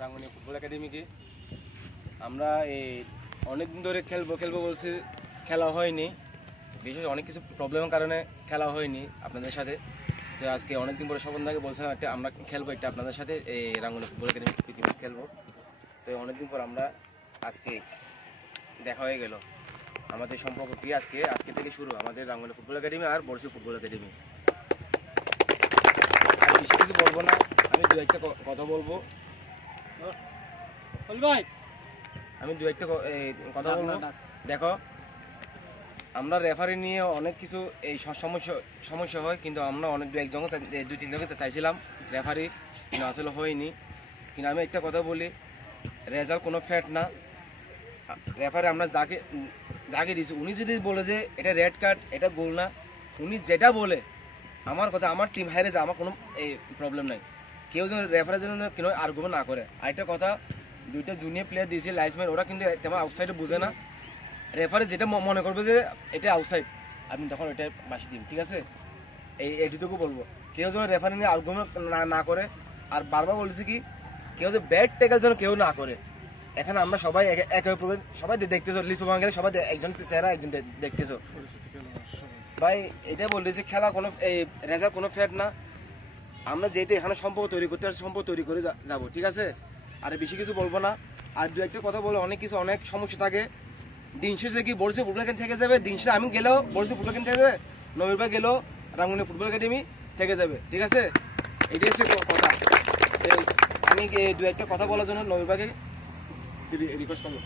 রাঙ্গুনি football একাডেমিকে। আমরা এই অনেকদিন ধরে খেলবো বলছি, খেলা হয়নি, বিশেষ অনেক কিছু প্রবলেমের কারণে খেলা হয়নি আপনাদের সাথে। তো আজকে অনেকদিন পরে স্বপন দাকে বলছিলাম একটা আমরা খেলবো একটা আপনাদের সাথে, এই রাঙ্গুনি ফুটবল একাডেমি প্রীতি ম্যাচ খেলবো। তো অনেকদিন পর আমরা আজকে দেখা হয়ে গেল। আমাদের সম্পর্ক কি আজকে থেকে শুরু আমাদের রাঙ্গুনি ফুটবল একাডেমি আর বড়শি ফুটবল একাডেমি। আর বেশি কিছু বলবো না, আমি দু একটা কথা বলবো। আমি দু একটা কথা বলবো। দেখো, আমরা রেফারি নিয়ে অনেক কিছু এই সমস্যা হয়, কিন্তু আমরা অনেক দুই তিন জনকে চাইছিলাম রেফারি, কিন্তু আসলে হয়নি। কিন্তু আমি একটা কথা বলি, রেজাল্ট কোনো ফ্যাট না। রেফারি আমরা যাকে দিয়েছি, উনি যদি বলে যে এটা রেড কার্ড, এটা গোল না, উনি যেটা বলে আমার কথা, আমার টিম হারে যায়, আমার কোনো এই প্রবলেম নাই। কেউ যেন রেফারির জন্য কোনো আর্গুমেন্ট না করে। আরেকটা কথা, দুইটা জুনিয়র প্লেয়ার দিয়েছে লাইসম্যান, ওরা কিন্তু তেমন আউটসাইডে বুঝে না। রেফারি যেটা মনে করবে যে এটা আউটসাইড, আপনি তখন এটা বাসি দিন, ঠিক আছে? এইটুকু বলবো। কেউ যেন রেফারি নিয়ে আর্গুমেন্ট না করে। আর বারবার বলছি কি, কেউ যে ব্যাড ট্যাকেল যেন কেউ না করে। এখানে আমরা সবাই সবাই দেখতেছো, লিসু বাঙালি সবাই একজন চেহারা একজন দেখতেছো ভাই। এটা বলতেছি খেলা কোনো এই রেজাল্ট কোনো ফ্যাট না। আমরা যেহেতু এখানে সম্পর্ক তৈরি করতে আসছি, সম্পর্ক তৈরি করে যাবো, ঠিক আছে? আর বেশি কিছু বলবো না। আর দু একটা কথা বলে, অনেক সমস্যা থাকে। দিন শেষে কি বড়শি ফুটবল একাডেমি থেকে যাবে, দিন শেষে আমি গেলেও বড়শি ফুটবল একাডেমি থেকে যাবে, নবীর ভাই গেলেও রাঙ্গুনি ফুটবল একাডেমি থেকে যাবে, ঠিক আছে? এটাই হচ্ছে কথা। আমি দু একটা কথা বলার জন্য নবীর ভাইকে রিকোয়েস্ট করবো।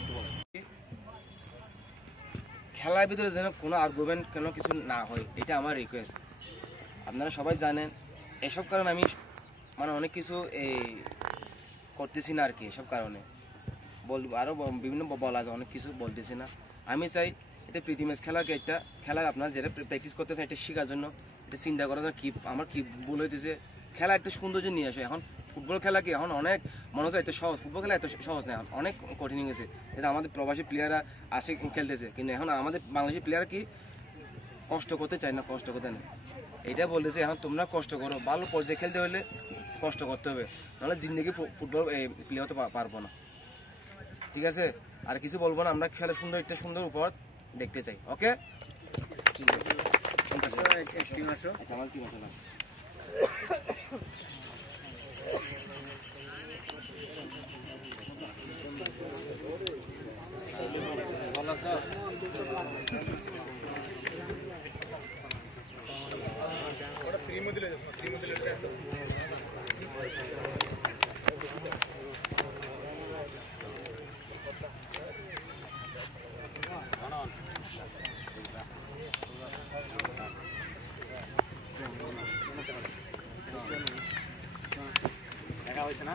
খেলার ভিতরে যেন কোনো আর্গুমেন্ট কোনো কিছু না হয়, এটা আমার রিকোয়েস্ট। আপনারা সবাই জানেন এসব কারণে আমি অনেক কিছু এই করতেছি না আর কি। এসব কারণে বলবো, আরও বিভিন্ন বলা যায়, অনেক কিছু বলতেছি না। আমি চাই এটা প্রীতি ম্যাচ খেলার আপনারা যেটা প্র্যাকটিস করতেছেন, এটা শেখার জন্য, এটা চিন্তা করার জন্য আমার কি ভুল হইতেছে। খেলা একটা সৌন্দর্য নিয়ে আসে। এখন ফুটবল খেলা কি এখন অনেক মনে হচ্ছে এত সহজ, ফুটবল খেলা এত সহজ না, অনেক কঠিন হয়ে গেছে। এটা আমাদের প্রবাসী প্লেয়াররা আসে খেলতেছে, কিন্তু এখন আমাদের বাংলাদেশি প্লেয়ার কি কষ্ট করতে চায় না, কষ্ট করতে না। এটা বলতেছে এখন তোমরা কষ্ট করো, ভালো পর্যায়ে খেলতে হলে কষ্ট করতে হবে, নাহলে জিন্দগি ফুটবল প্লেয়ার হতে পারবো না, ঠিক আছে? আর কিছু বলবো না, আমরা খেলা একটা সুন্দর উপহার দেখতে চাই। ওকে, ঠিক আছে। দেখা হয়েছে না?